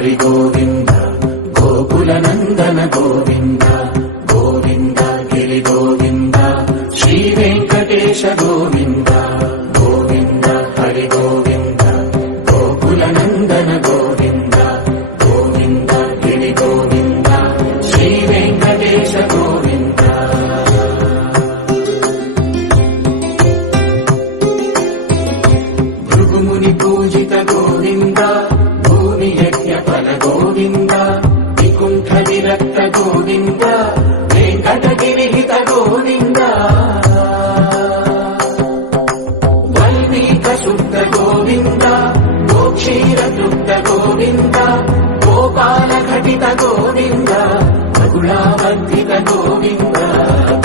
హరి గోవింద గోకుల నందన గోవింద గోవింద గిరి గోవింద శ్రీ వెంకటేశ గోవింద గోవింద హరి గోవింద గోకుల నందన గోవింద గోవింద గిరి గోవింద శ్రీ వెంకటేశ గోవింద. భృగుముని పూజిత గోవింద భూమి యజ్ఞ ఫల గోవింద వికుంఠ విరక్త గోవింద వెంకటగిరిహిత గోవింద వల్మీక శుద్ధ గోవింద గోక్షీర తృప్త గోవింద గోపాల ఘటిత గోవింద మగుళావర్ధిత గోవింద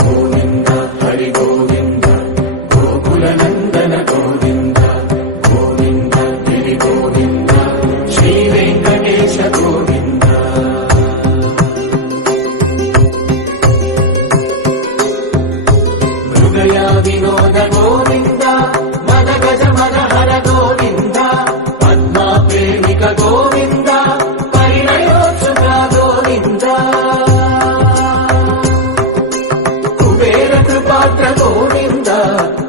గోవింద హరి గోవింద గోకుల నందన గోవింద గోవింద గిరి గోవింద శ్రీ వెంకటేశ గోవింద. మృగయ వినోద గోవింద మద గజ మనహర గోవింద పద్మా ప్రేమిక గోవింద పరిణయోత్సుక గోవింద కుబేర కృపాత్ర గోవింద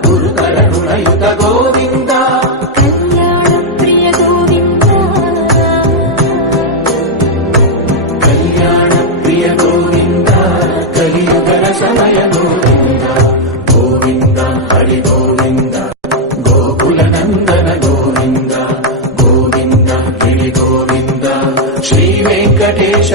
గురుతర రుణయుత గోవింద కళ్యాణ ప్రియ గోవింద కలియుగర సమయ గోవింద గోవింద హరి గోవింద గోకుల నందన గోవింద గోవింద గిరి గోవింద శ్రీ వెంకటేశ